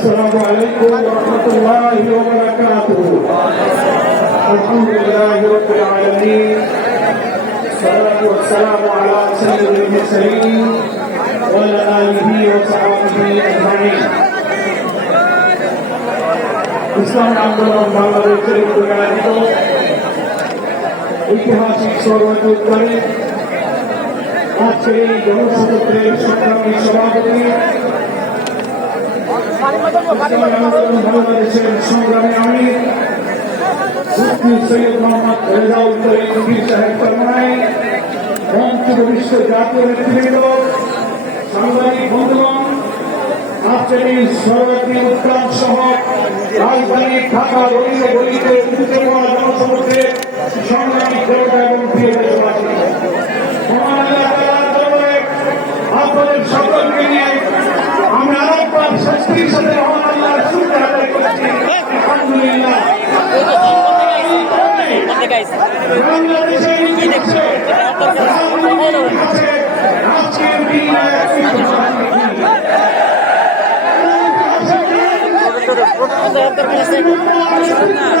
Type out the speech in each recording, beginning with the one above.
السلام عليكم ورحمة الله وبركاته الحمد لله رب العالمين الصلاة والسلام على سيد المرسلين وعلى آله وصحبه أجمعين ইসলাম আন্দোলন বাংলাদেশের প্রকাশিত ঐতিহাসিক সর্বোচ্চ উত্তরে আজকের এই জনসূত্রের সংগ্রামী সভাপতি বাংলাদেশের সংগ্রামী আমি সৈয়দ মোহাম্মদ রেজাউল করিম পীর সাহেব চরমাই মঞ্চ বিশ্ব জাতীয় নেতৃবৃন্দ সাংবাদিক বন্ধুগণ সংগ্রামী দেবতা এবং কিছু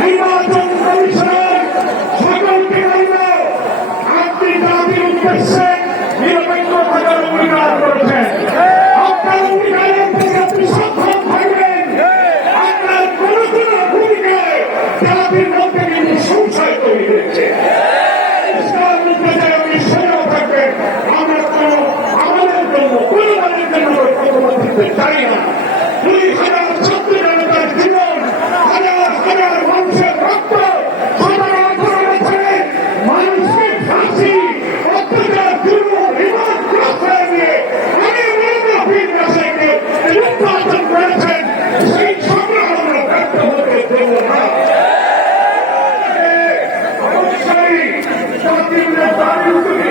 নির্বাচন আপনি জাতির উদ্দেশ্যে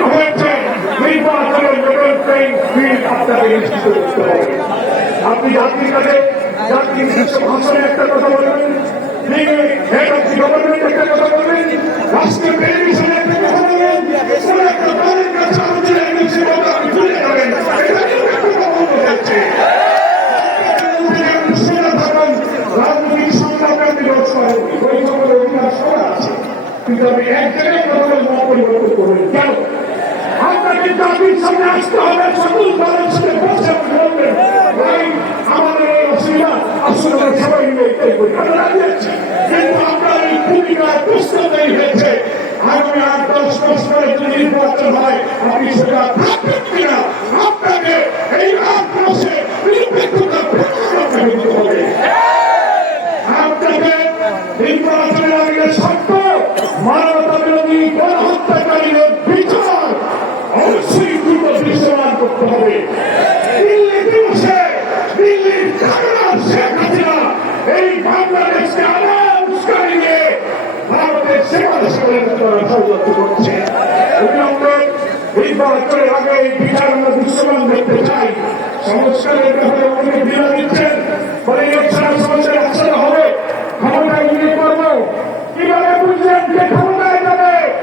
হয়েছে নির্বাচনের লেভেল প্লেইং ফিল্ড আপনাকে নিশ্চিত করতে হবে আপনি জাতির কাছে জাতির শীর্ষ ভাষণে একটা কথা বলবেন রাষ্ট্রীয় কিন্তু আপনি এক জায়গায় পরিবর্তন করবেন কেন আপনাকে জাতির সামনে আসতে হবে, সকল দলের সাথে বসে বলবেন, ভাই, আমাদের এই অসুবিধা আসলে সবাই কিন্তু আপনার এই ভূমিকায় বুঝতে হয়েছে। আগামী আট, দশ মাস যদি নির্বাচন হয়, আপনি সেটা আপনাকে এই আট মাসে নিরপেক্ষতা আপনাকে দিতে হবে আপনাকে নির্বাচনের আগে শর্ত মানবতা বিরোধী গণহত্যাকারীদের বিচার অবশ্যই দ্রুত দৃশ্যমান করতে হবে। দিল্লি দিবসে দিল্লির খাগড়া শেখ হাসিনা। এই বাংলাদেশকে আবার উস্কানি দিয়ে ভারতের সেবা দেশের ষড়যন্ত্র করছে। নির্বাচনের আগে এই বিচার আমরা দৃশ্যমান দেখতে চাই। সংস্কারের ব্যাপারে অনেক